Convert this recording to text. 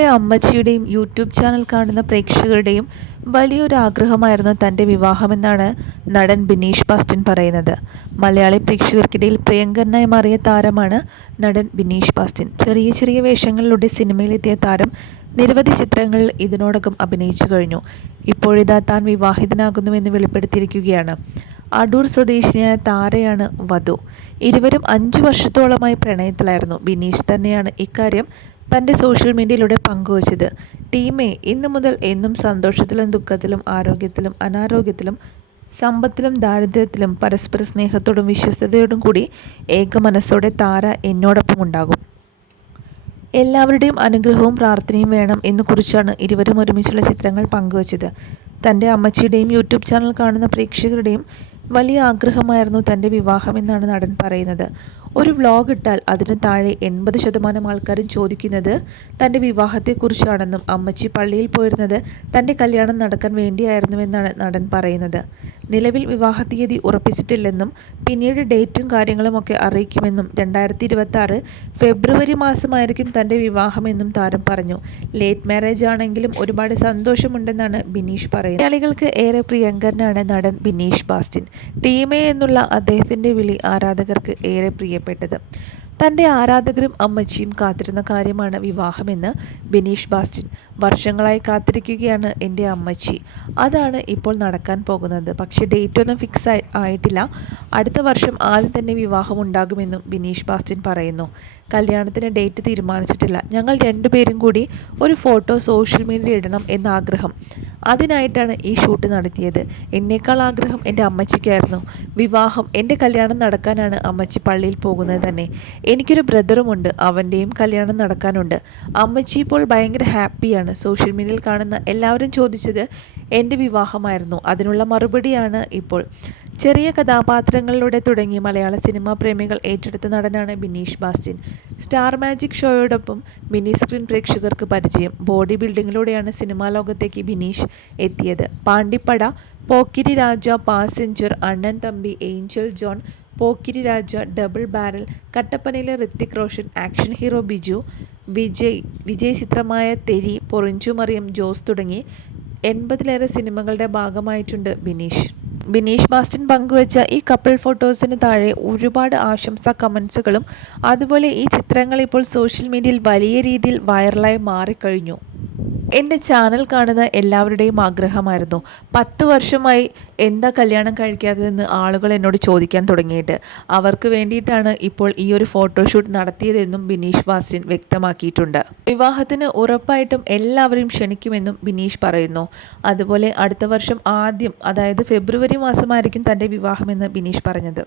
തന്റെ അമ്മച്ചിയുടെയും YouTube channel കാണുന്ന പ്രേക്ഷകരുടെയും വലിയൊരു ആഗ്രഹമായിരുന്നു തന്റെ വിവാഹമെന്നാണ് നടൻ ബിനീഷ് ബാസ്റ്റിൻ പറയുന്നത്. മലയാളി പ്രേക്ഷകർക്കിടയിൽ പ്രിയങ്കരനായി മാറിയ താരമാണ് നടൻ ബിനീഷ് ബാസ്റ്റിൻ. ചെറിയ ചെറിയ വേഷങ്ങളിലൂടെ സിനിമയിലെത്തിയ താരം നിരവധി ചിത്രങ്ങളിൽ ഇതിനോടകം അഭിനയിച്ചു കഴിഞ്ഞു. ഇപ്പോഴിതാ താൻ വിവാഹിതനാകുന്നുവെന്ന് വെളിപ്പെടുത്തിയിരിക്കുകയാണ്. അടൂർ സ്വദേശിനിയായ താരയാണ് വധു. ഇരുവരും അഞ്ചു വർഷത്തോളമായി പ്രണയത്തിലായിരുന്നു. ബിനീഷ് തന്നെയാണ് ഇക്കാര്യം തന്റെ സോഷ്യൽ മീഡിയയിലൂടെ പങ്കുവച്ചത്. ടീമേ ഇന്നു മുതൽ എന്നും സന്തോഷത്തിലും ദുഃഖത്തിലും ആരോഗ്യത്തിലും അനാരോഗ്യത്തിലും സമ്പത്തിലും ദാരിദ്ര്യത്തിലും പരസ്പര സ്നേഹത്തോടും വിശ്വസ്തയോടും കൂടി ഏക മനസ്സോടെ താര എന്നോടൊപ്പം ഉണ്ടാകും എല്ലാവരുടെയും അനുഗ്രഹവും പ്രാർത്ഥനയും വേണം എന്ന് കുറിച്ചാണ് ഇരുവരും ഒരുമിച്ചുള്ള ചിത്രങ്ങൾ പങ്കുവച്ചത്. തന്റെ അമ്മച്ചിയുടെയും യൂട്യൂബ് ചാനൽ കാണുന്ന പ്രേക്ഷകരുടെയും വലിയ ആഗ്രഹമായിരുന്നു തന്റെ വിവാഹമെന്നാണ് നടൻ പറയുന്നത്. ഒരു വ്ലോഗ് ഇട്ടാൽ അതിന് താഴെ എൺപത് ശതമാനം ആൾക്കാരും ചോദിക്കുന്നത് തന്റെ വിവാഹത്തെക്കുറിച്ചാണെന്നും അമ്മച്ചി പള്ളിയിൽ പോയിരുന്നത് തന്റെ കല്യാണം നടക്കാൻ വേണ്ടിയായിരുന്നുവെന്നാണ് നടൻ പറയുന്നത്. നിലവിൽ വിവാഹ തീയതി ഉറപ്പിച്ചിട്ടില്ലെന്നും പിന്നീട് ഡേറ്റും കാര്യങ്ങളുമൊക്കെ അറിയിക്കുമെന്നും രണ്ടായിരത്തി ഇരുപത്തി ഫെബ്രുവരി മാസമായിരിക്കും തന്റെ വിവാഹമെന്നും താരം പറഞ്ഞു. ലേറ്റ് മാരേജ് ആണെങ്കിലും ഒരുപാട് സന്തോഷമുണ്ടെന്നാണ് ബിനീഷ് പറയുന്നത്. മലയാളികൾക്ക് ഏറെ പ്രിയങ്കരനാണ് നടൻ ബിനീഷ് ബാസ്റ്റിൻ. ടീമേ എന്നുള്ള അദ്ദേഹത്തിന്റെ വിളി ആരാധകർക്ക് ഏറെ പ്രിയപ്പെട്ടത്. തന്റെ ആരാധകരും അമ്മച്ചിയും കാത്തിരുന്ന കാര്യമാണ് വിവാഹമെന്ന് ബിനീഷ് ബാസ്റ്റിൻ വർഷങ്ങളായി കാത്തിരിക്കുകയാണ് എന്റെ അമ്മച്ചി. അതാണ് ഇപ്പോൾ നടക്കാൻ പോകുന്നത്. പക്ഷേ ഡേറ്റ് ഒന്നും ഫിക്സ് ആയിട്ടില്ല. അടുത്ത വർഷം ആദ്യം തന്നെ വിവാഹം ഉണ്ടാകുമെന്നും ബിനീഷ് ബാസ്റ്റിൻ പറയുന്നു. കല്യാണത്തിന് ഡേറ്റ് തീരുമാനിച്ചിട്ടില്ല. ഞങ്ങൾ രണ്ടുപേരും കൂടി ഒരു ഫോട്ടോ സോഷ്യൽ മീഡിയയിൽ ഇടണം എന്ന ആഗ്രഹം അതിനായിട്ടാണ് ഈ ഷൂട്ട് നടത്തിയത്. എന്നേക്കാൾ ആഗ്രഹം എന്റെ അമ്മച്ചിക്കായിരുന്നു. വിവാഹം എന്റെ കല്യാണം നടക്കാനാണ് അമ്മച്ചി പള്ളിയിൽ പോകുന്നത് തന്നെ. എനിക്കൊരു ബ്രദറുമുണ്ട് അവന്റെയും കല്യാണം നടക്കാനുണ്ട്. അമ്മച്ചി ഇപ്പോൾ ഭയങ്കര ഹാപ്പിയാണ്. സോഷ്യൽ മീഡിയയിൽ കാണുന്ന എല്ലാവരും ചോദിച്ചത് എന്റെ വിവാഹമായിരുന്നു. അതിനുള്ള മറുപടിയാണ് ഇപ്പോൾ ചെറിയ കഥാപാത്രങ്ങളിലൂടെ തുടങ്ങി മലയാള സിനിമാ പ്രേമികൾ ഏറ്റെടുത്ത നടനാണ് ബിനീഷ് ബാസ്റ്റിൻ. സ്റ്റാർ മാജിക് ഷോയോടൊപ്പം മിനി സ്ക്രീൻ പ്രേക്ഷകർക്ക് പരിചയം. ബോഡി ബിൽഡിങ്ങിലൂടെയാണ് സിനിമാ ലോകത്തേക്ക് ബിനീഷ് എത്തിയത്. പാണ്ടിപ്പട Pokkiri Raja passenger Annan Thampi angel John Pokkiri Raja double barrel കട്ടപ്പനയിലെ Hrithik Roshan action hero Biju Vijay Vijay ചിത്രമായ തെരി പൊറിഞ്ചുമറിയം ജോസ് തുടങ്ങി എൺപതിലേറെ സിനിമകളുടെ ഭാഗമായിട്ടുണ്ട് ബിനീഷ്. ബിനീഷ് ബാസ്റ്റിൻ പങ്കുവച്ച ഈ കപ്പിൾ ഫോട്ടോസിന് താഴെ ഒരുപാട് ആശംസാ കമൻസുകളും അതുപോലെ ഈ ചിത്രങ്ങൾ ഇപ്പോൾ സോഷ്യൽ മീഡിയയിൽ വലിയ രീതിയിൽ വൈറലായി മാറിക്കഴിഞ്ഞു. എന്റെ ചാനൽ കാണുന്ന എല്ലാവരുടെയും ആഗ്രഹമായിരുന്നു. പത്ത് വർഷമായി എന്താ കല്യാണം കഴിക്കാത്തതെന്ന് ആളുകൾ എന്നോട് ചോദിക്കാൻ തുടങ്ങിയിട്ട്. അവർക്ക് വേണ്ടിയിട്ടാണ് ഇപ്പോൾ ഈ ഒരു ഫോട്ടോഷൂട്ട് നടത്തിയതെന്നും ബിനീഷ് ബാസ്റ്റിൻ വ്യക്തമാക്കിയിട്ടുണ്ട്. വിവാഹത്തിന് ഉറപ്പായിട്ടും എല്ലാവരെയും ക്ഷണിക്കുമെന്നും ബിനീഷ് പറയുന്നു. അതുപോലെ അടുത്ത വർഷം ആദ്യം അതായത് ഫെബ്രുവരി മാസമായിരിക്കും തന്റെ വിവാഹമെന്ന് ബിനീഷ് പറഞ്ഞത്.